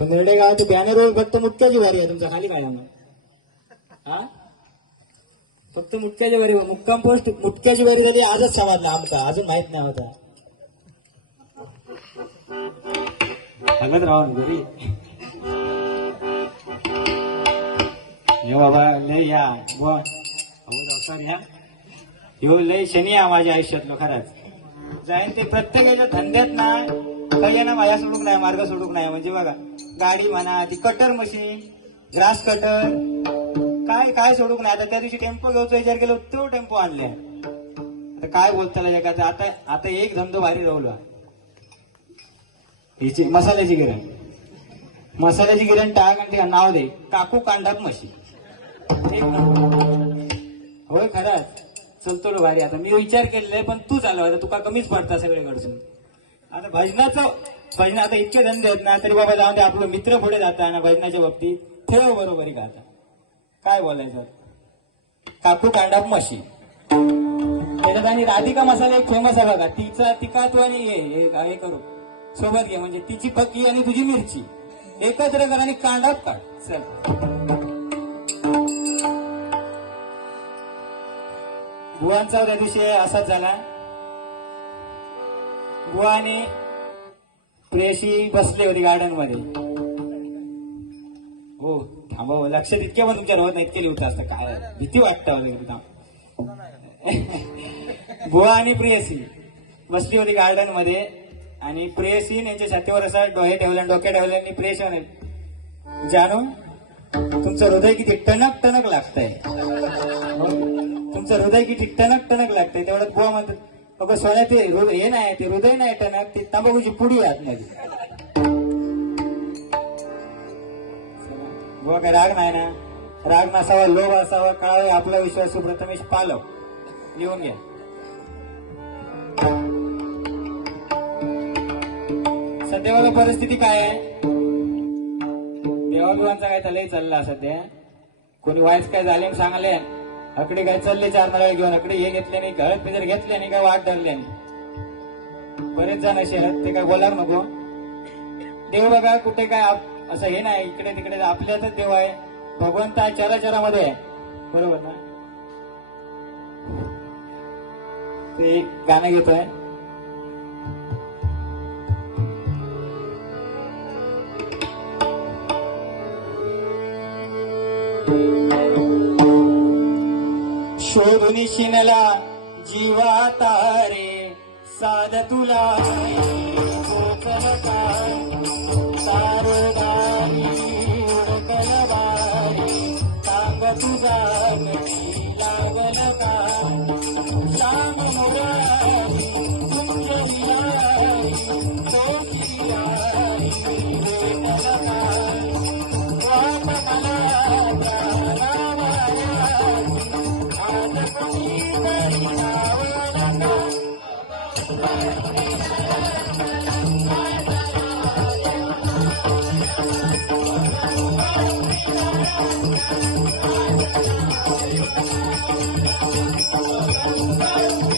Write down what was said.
मुरडे निर्णय गावात बॅनरवर फक्त मुक्त्याची भारी आहे तुमच्या खाली काय मग हा? फक्त मुक्त्याची वारी मुक्काम पोस्ट मुटक्याची वारी झाली आजच समजला आमचा अजून माहीत नाही होता सांगत राहून गुरी हे बाबा लय या. डॉक्टर या. ह्यो लय शनी या माझ्या आयुष्यातलो खरंच. जाईन ते प्रत्येकाच्या धंद्यात ना काही ना माझ्या सोडूक नाही मार्ग सोडूक नाही म्हणजे बघा. गाडी म्हणा ती कटर मशीन ग्रास कटर काय काय सोडूक नाही. आता त्या दिवशी टेम्पो घ्यायचा विचार केला तो टेम्पो आणले. आता काय बोलताला जगात? आता आता एक धंदो भारी राहुला. हिची मसाल्याची गिरण. मसाल्याची गिरण टाक आणि ते नाव दे. काकू कांडाप मशीन होय खरंच. चलतो भारी. आता मी विचार केलेला पण तू चालव. आता तुका कमीच पडता सगळीकडसून आता भजनाचं भजन आता इतके धंदे आहेत ना तरी बाबा जाऊन ते आपलं मित्र पुढे जाता ना भजनाच्या बाबतीत. ठेव बरोबरी गाता. काय बोलायचं? काकू कांडाप म्हशी त्याच्यात आणि राधिका मसाला एक फेमस आहे बघा. तिचा तिका तू आणि हे करू. सोबत घे म्हणजे तिची पक्की आणि तुझी मिरची. एकत्र कर आणि कांडाप काढ. चल. बुवांचा त्या दिवशी असाच झाला. बुवाने प्रेयशी बसले होते गार्डनमध्ये? हो थांबा लक्षात लक्ष इतके पण तुमच्या होत नाही इतके लिहून असतं काय भीती वाटतं बुवा आणि प्रेयसी. बसली होती गार्डनमध्ये आणि प्रेयसी यांच्या छातीवर असा डोळे ठेवले आणि डोक्या ठेवले आणि प्रेयसी म्हणे जाणू तुमचं हृदय किती टणक टणक लागतंय. तुमचं हृदय किती टणक टणक लागतंय तेवढं बुवा म्हणतात अगं सोन्या ते हृदय हे नाही ते हृदय नाही टणक ते तंबाखूची पुडी आहे आतमध्ये बुवा काय राग नाही ना राग नसावा लोभ असावा कळावे आपला विश्वास प्रथमेश पालव लिहून घ्या सध्या बघा परिस्थिती काय आहे देवाभिमानचा काय चाललंय चालला सध्या कोणी वाईट काय झाले सांगले अकडे काय चालले चार नारळ घेऊन? अकडे हे घेतले नाही घरात पिजर घेतले नाही काय वाट धरले नाही. बरेच जण असे आहेत ते काय बोलार नको. देव बघा कुठे काय असं हे नाही इकडे तिकडे आपल्यातच देव आहे. भगवंत आहे चराचरामध्ये. आहे बरोबर ना? ते एक गाणं घेतोय. शोधून शिनला जीवा तारे साध तुला. पोचल काय どうぞどうぞ。